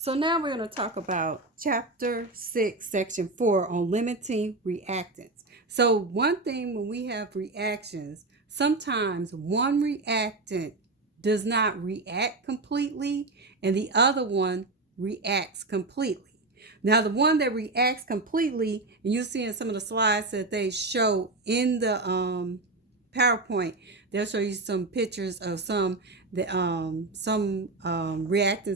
So now we're going to talk about Chapter 6, Section 4 on limiting reactants. So one thing when we have reactions, sometimes one reactant does not react completely and the other one reacts completely. Now the one that reacts completely, and you'll see in some of the slides that they show in the PowerPoint, they'll show you some pictures of some reactants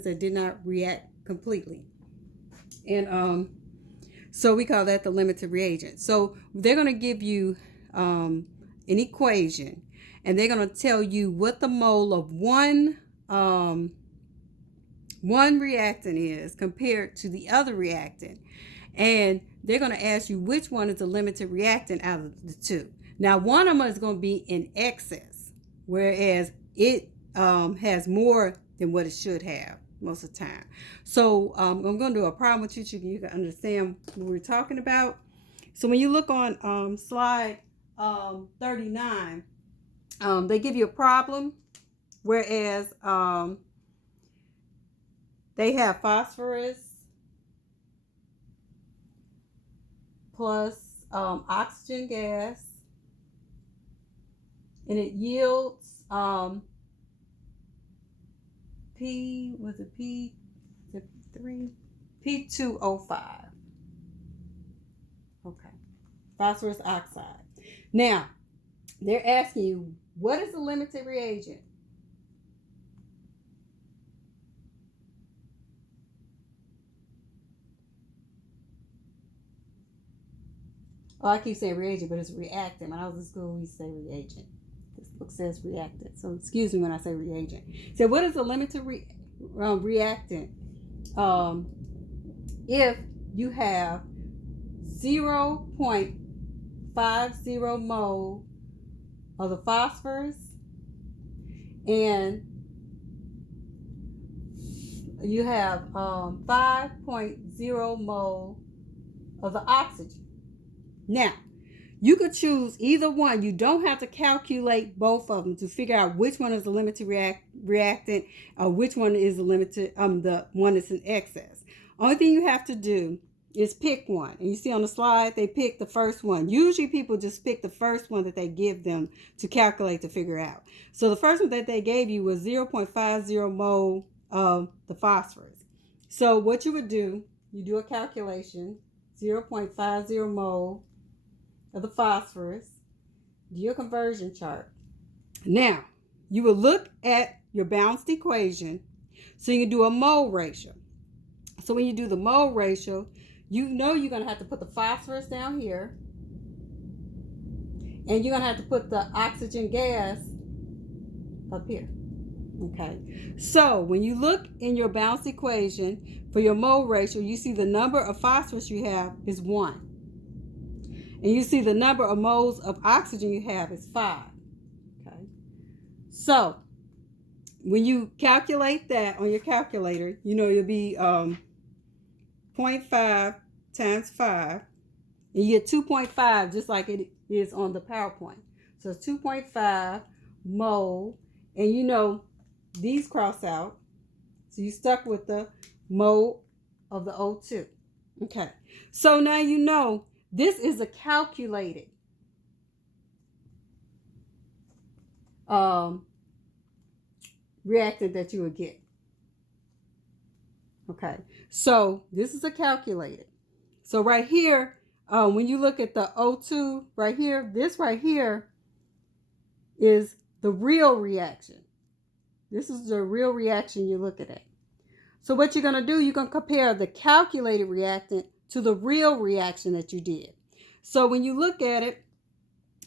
that did not react completely. And so we call that the limited reagent. So they're going to give you an equation, and they're going to tell you what the mole of one reactant is compared to the other reactant. And they're going to ask you which one is the limited reactant out of the two. Now, one of them is going to be in excess, whereas it has more than what it should have most of the time. So I'm going to do a problem with you so you can understand what we're talking about. So when you look on slide 39, they give you a problem, whereas they have phosphorus plus oxygen gas, and it yields P2O5. Okay, phosphorus oxide. Now they're asking you, what is the limited reagent? Oh, I keep saying reagent, but it's reactant. When I was in school, we say reagent. This book says reactant. So excuse me when I say reagent. So what is a limited reactant? If you have 0.50 mole of the phosphorus and you have 5.0 mole of the oxygen. Now, you could choose either one. You don't have to calculate both of them to figure out which one is the limited reactant or which one is the limited, the one that's in excess. Only thing you have to do is pick one. And you see on the slide, they pick the first one. Usually people just pick the first one that they give them to calculate to figure out. So the first one that they gave you was 0.50 mole of the phosphorus. So what you would do, you do a calculation, 0.50 mole of the phosphorus, do your conversion chart. Now, you will look at your balanced equation so you can do a mole ratio. So when you do the mole ratio, you know you're going to have to put the phosphorus down here, and you're going to have to put the oxygen gas up here. Okay, so when you look in your balanced equation for your mole ratio, you see the number of phosphorus you have is 1. And you see the number of moles of oxygen you have is 5. Okay. So when you calculate that on your calculator, you know you'll be 0.5 times 5. And you get 2.5 just like it is on the PowerPoint. So it's 2.5 mole. And you know these cross out. So you stuck with the mole of the O2. Okay. So now you know this is a calculated reactant that you would get. Okay, so this is a calculated. So right here, when you look at the O2 right here, this right here is the real reaction. This is the real reaction you're looking at. So what you're going to do, you're going to compare the calculated reactant to the real reaction that you did. So when you look at it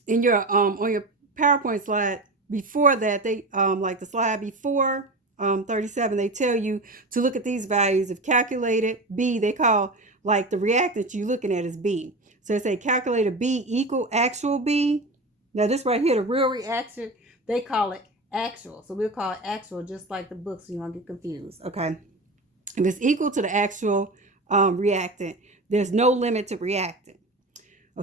in your on your PowerPoint slide before that, they like the slide before 37, they tell you to look at these values. If calculated B, they call like the reactant you're looking at is B. So they say calculated B equal actual B. Now this right here, the real reaction, they call it actual. So we'll call it actual just like the book so you won't get confused. Okay. If it's equal to the actual reactant, there's no limit to reactant.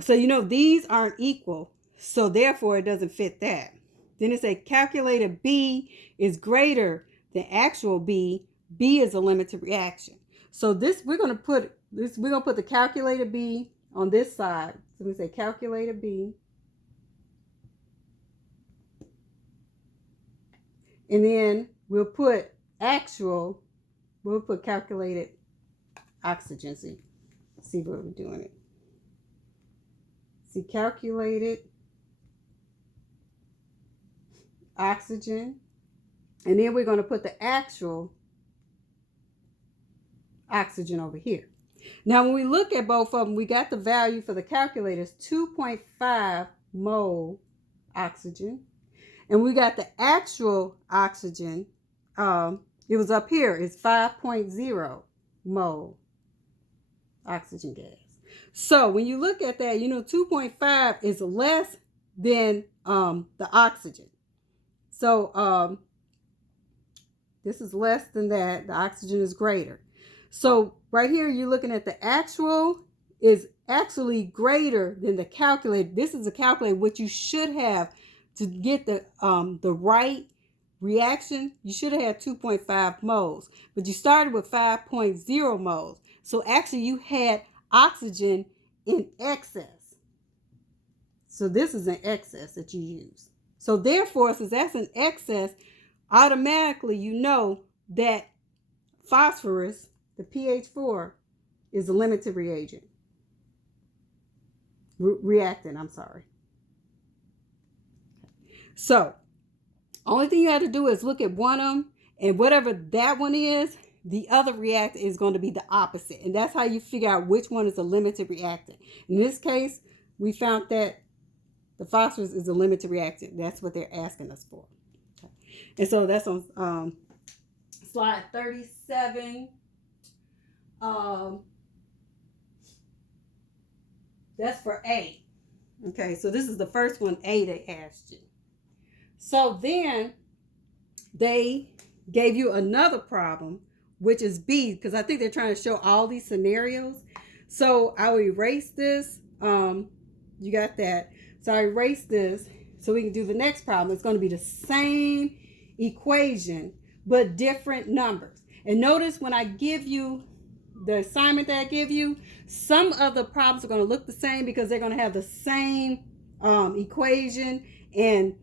So you know these aren't equal, so therefore it doesn't fit that. Then it says calculated B is greater than actual B. B is a limited reaction. So this, we're going to put the calculated B on this side. So we say calculated B. And then we'll put calculated oxygen. See what we're doing it. See calculated oxygen. And then we're going to put the actual oxygen over here. Now, when we look at both of them, we got the value for the calculators, 2.5 mole oxygen. And we got the actual oxygen, it was up here, it's 5.0 mole oxygen gas. So when you look at that, 2.5 is less than the oxygen. So this is less than that. The oxygen is greater. So right here, you're looking at the actual is actually greater than the calculated. This is a calculated, what you should have to get the right reaction. You should have had 2.5 moles, but you started with 5.0 moles. So actually you had oxygen in excess. So this is an excess that you use. So therefore, since that's an excess, automatically you know that phosphorus, the pH 4, is a limited reagent. Reactant, I'm sorry. So only thing you have to do is look at one of them, and whatever that one is, the other reactant is going to be the opposite. And that's how you figure out which one is a limited reactant. In this case, we found that the phosphorus is a limited reactant. That's what they're asking us for. Okay. And so that's on slide 37. That's for A. Okay, so this is the first one, A, they asked you. So then they gave you another problem, which is B, because I think they're trying to show all these scenarios. So I will erase this. You got that. So I erase this so we can do the next problem. It's going to be the same equation, but different numbers. And notice when I give you the assignment that I give you, some of the problems are going to look the same because they're going to have the same equation and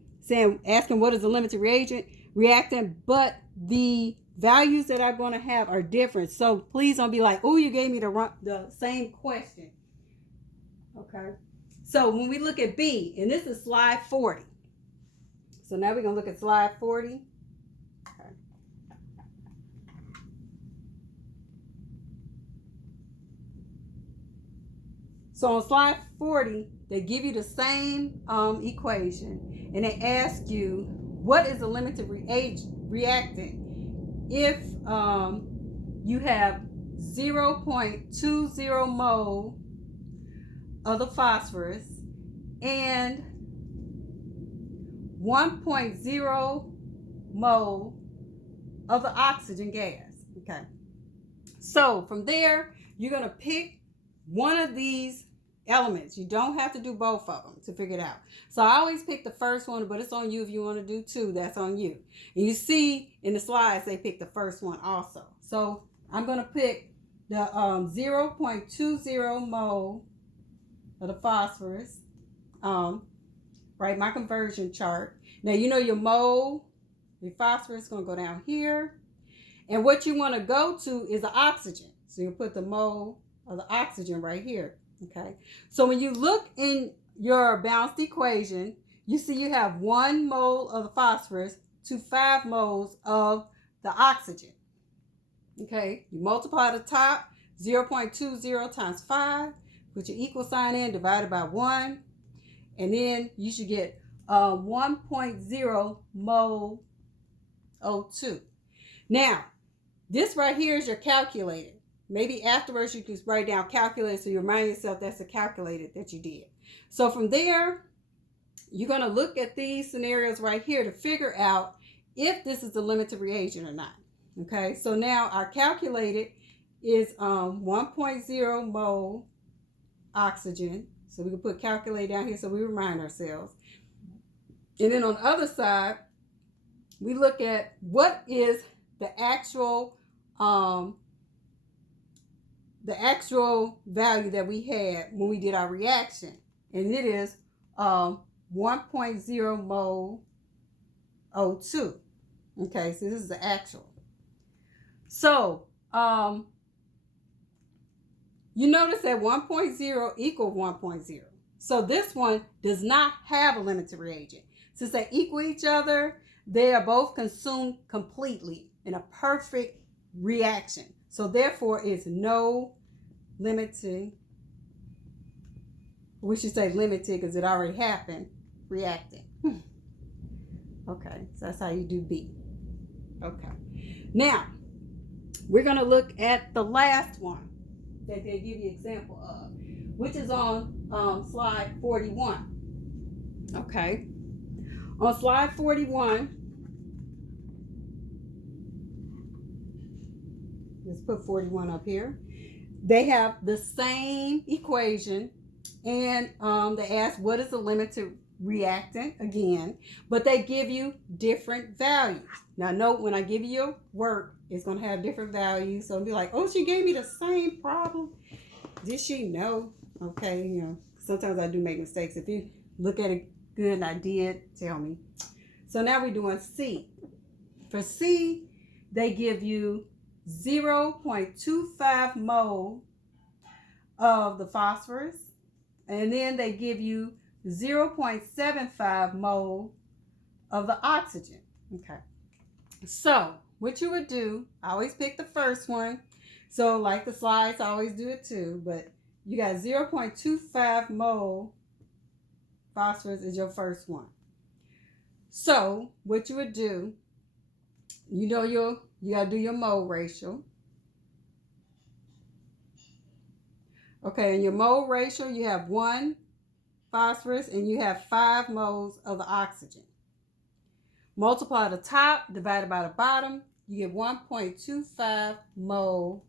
asking what is a limited reactant, but the values that I'm going to have are different. So please don't be like, oh, you gave me the same question. Okay. So when we look at B, and this is slide 40. So now we're going to look at slide 40. Okay. So on slide 40, they give you the same equation, and they ask you, what is a limited reactant if you have 0.20 mole of the phosphorus and 1.0 mole of the oxygen gas. Okay. So from there, you're going to pick one of these elements. You don't have to do both of them to figure it out. So I always pick the first one, but it's on you if you want to do two. That's on you. And you see in the slides, they pick the first one also. So I'm going to pick the 0.20 mole of the phosphorus. Write my conversion chart. Now, your mole, the phosphorus is going to go down here. And what you want to go to is the oxygen. So you put the mole of the oxygen right here. Okay. So when you look in your balanced equation, you see you have 1 mole of the phosphorus to 5 moles of the oxygen. Okay. You multiply the top, 0.20 times 5, put your equal sign in, divided by 1. And then you should get 1.0 mole O2. Now, this right here is your calculated. Maybe afterwards you can write down calculated so you remind yourself that's the calculated that you did. So from there, you're going to look at these scenarios right here to figure out if this is a limited reagent or not. Okay, so now our calculated is 1.0 mole oxygen. So we can put calculate down here so we remind ourselves. And then on the other side, we look at what is the actual the actual value that we had when we did our reaction, and it is 1.0 mole O2. Okay, so this is the actual. So you notice that 1.0 equals 1.0. So this one does not have a limited reagent. Since they equal each other, they are both consumed completely in a perfect reaction. So therefore, it's no limiting. We should say limited because it already happened, reacting. Okay, so that's how you do B. Okay. Now, we're going to look at the last one that they give you example of, which is on slide 41. Okay. On slide 41, let's put 41 up here. They have the same equation, and they ask what is the limited reactant again, but they give you different values. Now note, when I give you your work, it's going to have different values. So I'll be like, oh, she gave me the same problem. Did she? No. Okay, you know, sometimes I do make mistakes. If you look at it good and I did, tell me. So now we're doing C. For C, they give you 0.25 mole of the phosphorus, and then they give you 0.75 mole of the oxygen. Okay. So what you would do, I always pick the first one. So like the slides, I always do it too, but you got 0.25 mole phosphorus is your first one. So what you would do, you know, you got to do your mole ratio. Okay, in your mole ratio, you have 1 phosphorus and you have 5 moles of the oxygen. Multiply the top divided by the bottom, you get 1.25 mole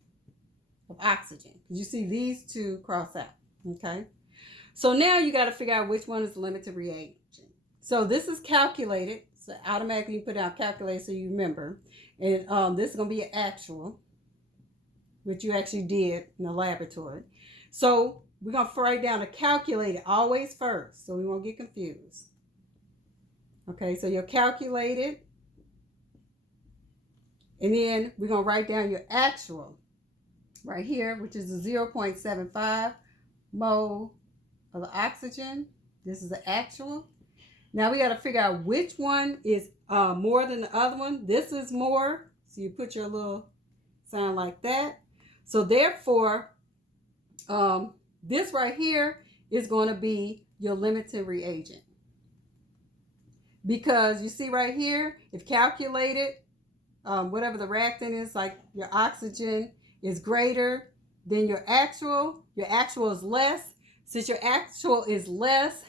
of oxygen. You see these two cross out, okay? So now you got to figure out which one is the limited reagent. So this is calculated, so automatically you put down calculate so you remember. And this is going to be an actual, which you actually did in the laboratory. So we're going to write down a calculated always first, so we won't get confused. Okay, so you'll calculate it, and then we're going to write down your actual right here, which is the 0.75 mole of the oxygen. This is the actual. Now we got to figure out which one is more than the other one. This is more, so you put your little sign like that. So therefore, this right here is going to be your limited reagent. Because you see right here, if calculated, whatever the reactant is, like your oxygen is greater than your actual is less. Since your actual is less,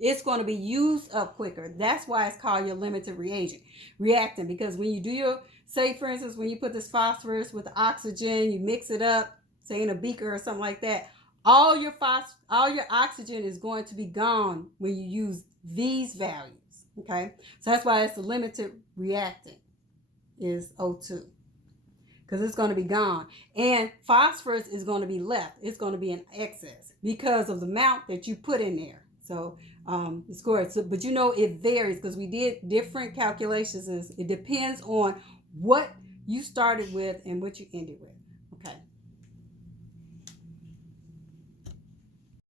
it's going to be used up quicker. That's why it's called your limited reactant. Because when you do your, say for instance, when you put this phosphorus with the oxygen, you mix it up, say in a beaker or something like that, all your oxygen is going to be gone when you use these values. Okay, so that's why it's a limited reactant is O2, because it's going to be gone, and phosphorus is going to be left. It's going to be in excess because of the amount that you put in there. So it's good. So, but you know it varies because we did different calculations. It depends on what you started with and what you ended with. Okay.